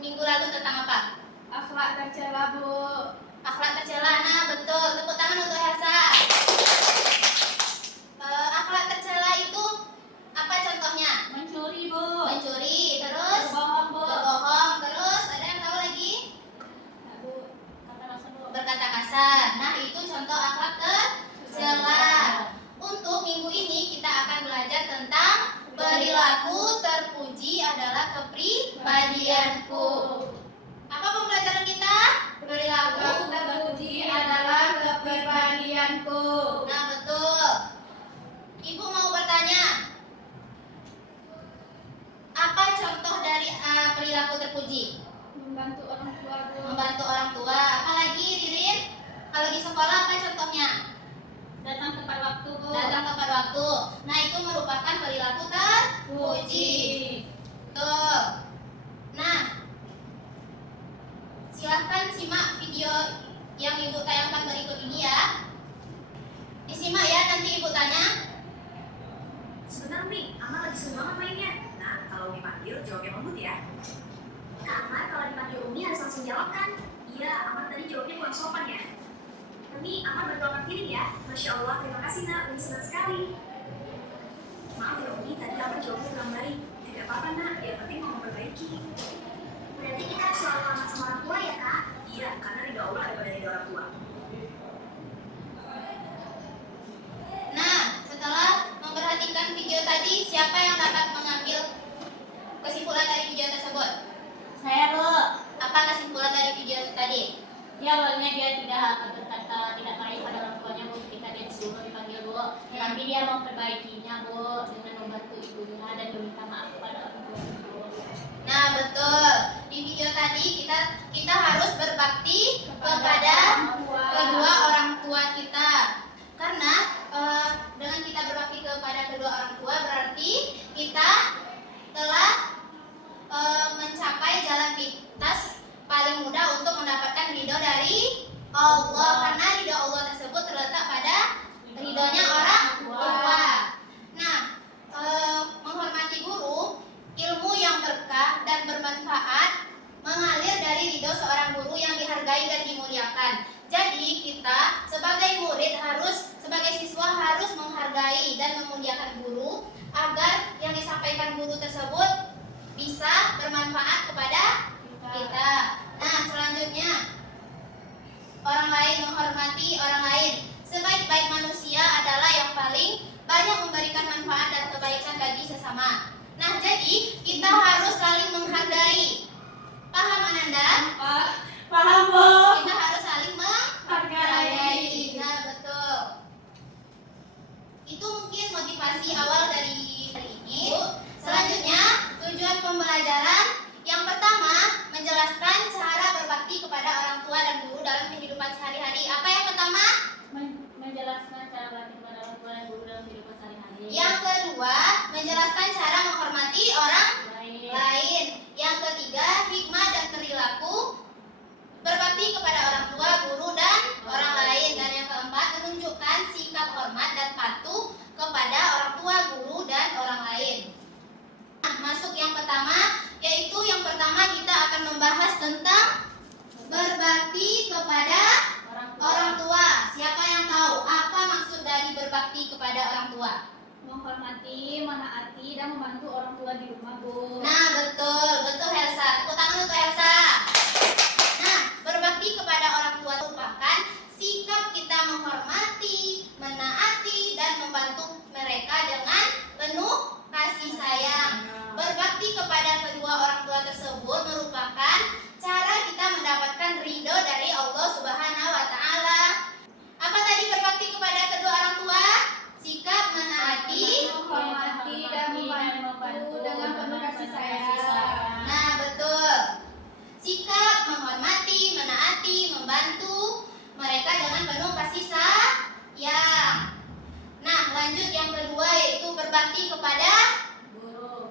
minggu lalu tentang apa? Akhlak tercela, Bu. Akhlak tercela. Nah, betul. Tepuk tangan untuk Elsa. Akhlak tercela itu apa contohnya? Mencuri, Bu. Mencuri, terus Berbohong, Bu. berbohong, terus ada yang tahu lagi? Bu, kata kasar, Bu. Berkata kasar. Nah, itu contoh akhlak tercela. Untuk minggu ini kita akan belajar tentang perilaku terpuji adalah kepribadianku. Apa pembelajaran kita? Perilaku Terpuji adalah kepribadianku. Nah, betul. Ibu mau bertanya, apa contoh dari perilaku terpuji? Membantu orang tua, Bu. Membantu orang tua. Apalagi, Ririn? Kalau di sekolah apa contohnya? Datang tepat waktu, Bu. Datang tepat waktu. Nah, itu merupakan perilaku terpuji. Betul. Nah, silahkan simak video yang Ibu tayangkan berikut ini ya. Disimak ya, nanti Ibu tanya. Sebentar nih, Amar lagi seru banget mainnya. Nah, kalau dipanggil jawabnya lembut ya. Kak Amar, kalau dipanggil Umi harus langsung jawab kan? Iya, Amar tadi jawabnya kurang sopan ya. Tapi Amar berdoa piring ya. Masya Allah, terima kasih nak, Umi senang sekali. Maaf ya Umi, tadi Amar jawabnya kurang baik. Tidak apa-apa nak, yang penting mau memperbaiki. Berarti kita harus selalu hormat sama orang tua ya kak? Iya, karena ridho Allah daripada ridho orang tua. Nah, setelah memperhatikan video tadi, siapa yang dapat mengambil kesimpulan dari video tersebut? Saya, Bu. Apa kesimpulan dari video tadi? Ya, awalnya dia tidak berkata tidak baik pada orang tuanya, Bu, ketika dia disuruh dipanggil, Bu. Tapi dia memperbaikinya, Bu, dengan membantu ibunya dan meminta maaf kepada orang tua, Bu. Nah, betul. Di video tadi kita harus berbakti kepada kedua orang tua kita. Karena dengan kita berbakti kepada kedua orang tua berarti kita telah mencapai jalan pintas paling mudah untuk mendapatkan ridho dari Allah. Karena ridho Allah tersebut terletak pada ridhonya orang tua. Nah, menghormati guru, ilmu yang berkah dan bermanfaat mengalir dari ridho seorang guru yang dihargai dan dimuliakan. Jadi kita sebagai murid sebagai siswa harus menghargai dan memuliakan guru agar yang disampaikan guru tersebut bisa bermanfaat kepada kita. Nah, selanjutnya orang lain menghormati orang lain. Sebaik-baik manusia adalah yang paling banyak memberikan manfaat dan kebaikan bagi sesama. Nah, jadi kita harus saling menghargai. Paham Ananda? Paham, Bu. Kita harus saling menghargai. Nah, betul. Itu mungkin motivasi awal dari hari ini. Selanjutnya, tujuan pembelajaran yang pertama menjelaskan cara berbakti kepada orang tua dan guru dalam kehidupan sehari-hari. Apa yang pertama? Menjelaskan cara berbakti kepada orang tua dan guru dalam kehidupan sehari-hari. Yang kedua, menjelaskan cara menghormati orang lain. Yang ketiga, hikmah dan perilaku berbakti kepada orang tua, guru, dan orang lain. Dan yang keempat, menunjukkan sikap hormat dan patuh kepada orang tua, guru, dan orang lain. Nah, masuk yang pertama, yaitu yang pertama kita akan membahas tentang berbakti kepada orang tua. Siapa yang tahu apa maksud dari berbakti kepada orang tua? Menghormati, menaati, dan membantu orang tua di rumah, Bu. Nah, betul Elsa. Tepuk tangan untuk Elsa. Nah, berbakti kepada orang tua merupakan sikap kita menghormati, menaati, dan membantu mereka dengan penuh kasih sayang. Berbakti kepada kedua orang tua tersebut merupakan cara kita mendapatkan ridho dari Allah Subhanahu wa Ta'ala. Apa tadi berbakti kepada kedua orang tua? Sikap menaati, Menghormati, dan membantu dengan penuh kasih sayang. Nah, betul. Sikap menghormati, menaati, membantu mereka dengan penuh kasih sayang. Nah, lanjut yang kedua yaitu berbakti kepada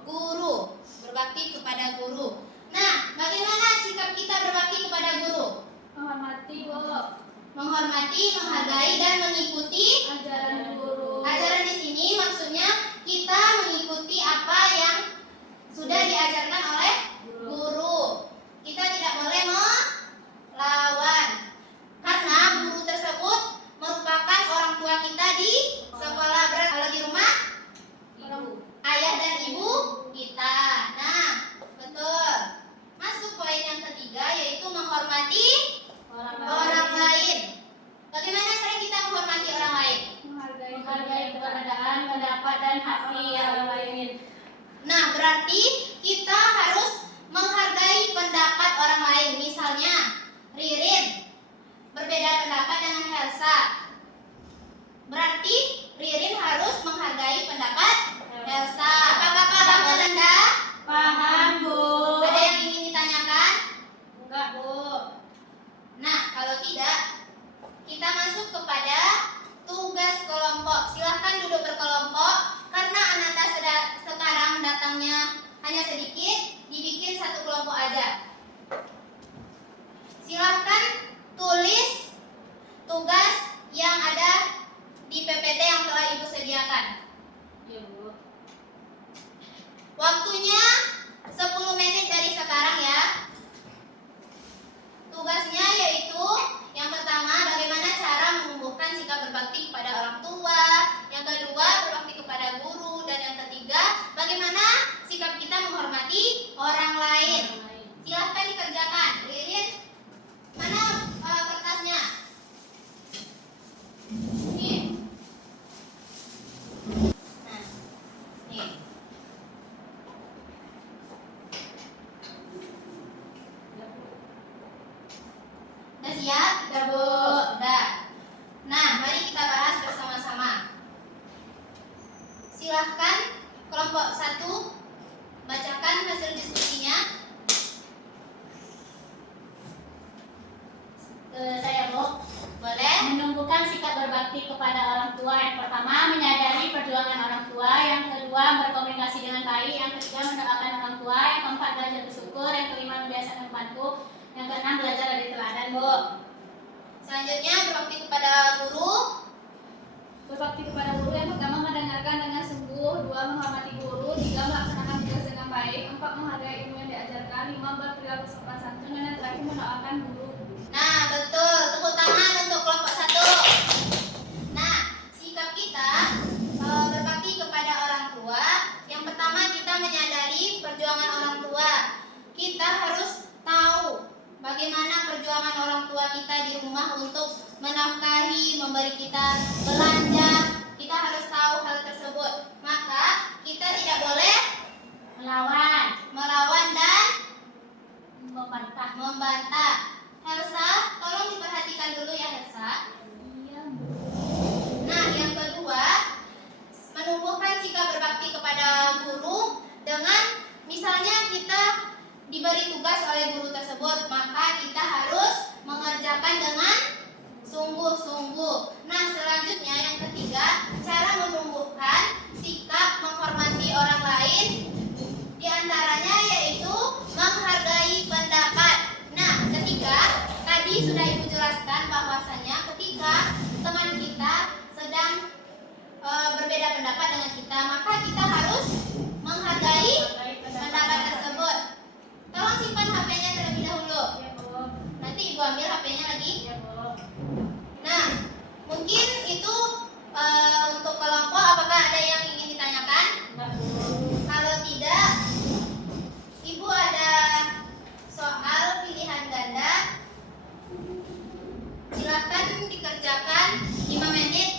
guru. Berbakti kepada guru. Nah, bagaimana sikap kita berbakti kepada guru? Menghormati, Bu. Menghormati, menghargai, dan mengikuti Ajaran guru. ajaran di sini maksudnya kita mengikuti apa yang sudah diajarkan oleh guru. kita masuk kepada tugas kelompok. Silahkan duduk berkelompok. Karena Ananda sekarang datangnya hanya sedikit, dibikin satu kelompok aja. Silahkan tulis tugas yang ada di PPT yang telah Ibu sediakan. Iya, Bu. Waktunya 10 menit dari sekarang ya. Tugasnya yaitu yang pertama, bagaimana cara menumbuhkan sikap berbakti kepada orang tua. Yang kedua, berbakti kepada guru. Dan yang ketiga, bagaimana sikap kita menghormati orang lain. Silahkan dikerjakan. Ririn, mana kertasnya? Nih. Nah, nih. Udah siap? Udah, Bu. Udah. Nah, mari kita bahas bersama-sama. Silahkan kelompok 1 bacakan hasil diskusinya. Saya, Bu. Boleh? Menumbuhkan sikap berbakti kepada orang tua. Yang pertama, menyadari perjuangan orang tua. Yang kedua, berkomunikasi dengan baik. Yang ketiga, mendoakan orang tua. Yang keempat, belajar bersyukur. Yang kelima, membiasakan membantu. Yang keenam, belajar dari teladan, Bu. Selanjutnya, berbakti kepada guru. Berbakti kepada guru. Yang pertama, mendengarkan dengan sungguh. Dua, menghormati guru. Tiga, melaksanakan tugas dengan baik. Empat, menghargai ilmu yang diajarkan. Lima, berperilaku sopan santun. Dan yang terakhir, mendoakan guru. Nah, betul. Tepuk tangan untuk kelompok 1. Nah, sikap kita berbakti kepada orang tua. Yang pertama, kita menyadari perjuangan orang tua. Kita harus tahu bagaimana perjuangan orang tua kita di rumah untuk menafkahi, memberi kita belanja. Kita harus tahu hal tersebut. Maka kita tidak boleh melawan dan membantah. Hersa, tolong diperhatikan dulu ya Hersa. Iya, Bu. Nah, yang kedua, menumbuhkan sikap berbakti kepada guru dengan misalnya kita diberi tugas oleh guru tersebut, maka kita harus mengerjakan dengan sungguh-sungguh. Nah, selanjutnya yang ketiga, cara menumbuhkan sikap menghormati orang lain, di antaranya yaitu menghargai pendapat. Nah, tadi sudah Ibu jelaskan bahwasanya ketika teman kita sedang berbeda pendapat dengan kita, maka kita harus menghargai pendapat tersebut. Tolong simpan HP-nya terlebih dahulu. Iya, Bu. Nanti Ibu ambil HP-nya lagi. Iya, Bu. Nah, mungkin itu untuk kelompok. Apakah ada yang ingin ditanyakan? Enggak, Bu. Kalau tidak, Ibu ada soal pilihan ganda. Silakan dikerjakan 5 menit.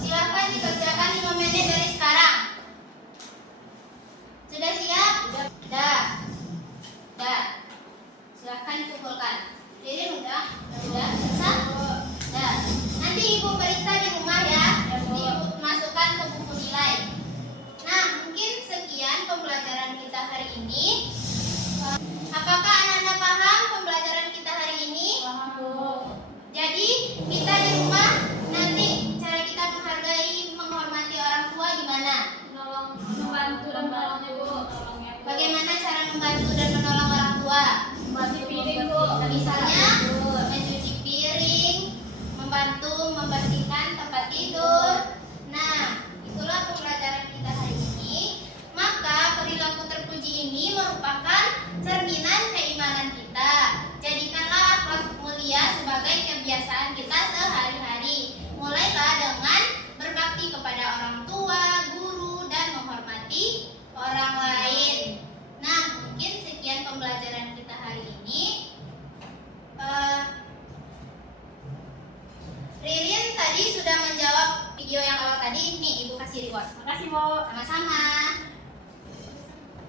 Silakan dikerjakan 5 menit dari sekarang. Sudah siap? Sudah. Sudah. Silakan dikumpulkan. Ririn udah? Udah. Bisa? Udah. Nanti Ibu periksa di rumah ya. Nanti Ibu masukkan ke buku nilai. Nah, mungkin sekian pembelajaran kita hari ini. Apakah Ananda paham pembelajaran kita hari ini? Paham, Bu. Jadi, kita di rumah nanti cara kita menghargai, menghormati orang tua gimana? Membantu dan menolongnya, Bu. Tolongnya, Bu. Bagaimana cara membantu dan menolong orang tua? Cuci piring, Bu. Misalnya, mencuci piring, membantu membersihkan tempat tidur. Nah, itulah pembelajaran kita hari ini. Maka perilaku terpuji ini merupakan cerminan keimanan kita. Jadikanlah akhlak mulia sebagai kebiasaan kita sehari-hari. Mulailah dengan berbakti kepada orang tua, guru, dan menghormati orang lain. Nah, mungkin sekian pembelajaran kita hari ini. Ririn tadi sudah menjawab video yang awal tadi. Nih, Ibu kasih reward. Makasih, Bu. Sama-sama.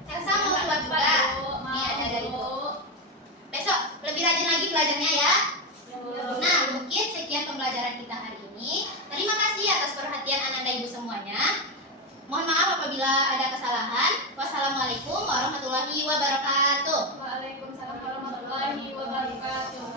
Elsa mau buat juga. Nih ada dari Ibu. Besok lebih rajin lagi belajarnya ya. Nah, mungkin sekian pembelajaran kita hari ini. Terima kasih atas perhatian Ananda Ibu semuanya. Mohon maaf apabila ada kesalahan. Wassalamualaikum warahmatullahi wabarakatuh. Waalaikumsalam warahmatullahi wabarakatuh.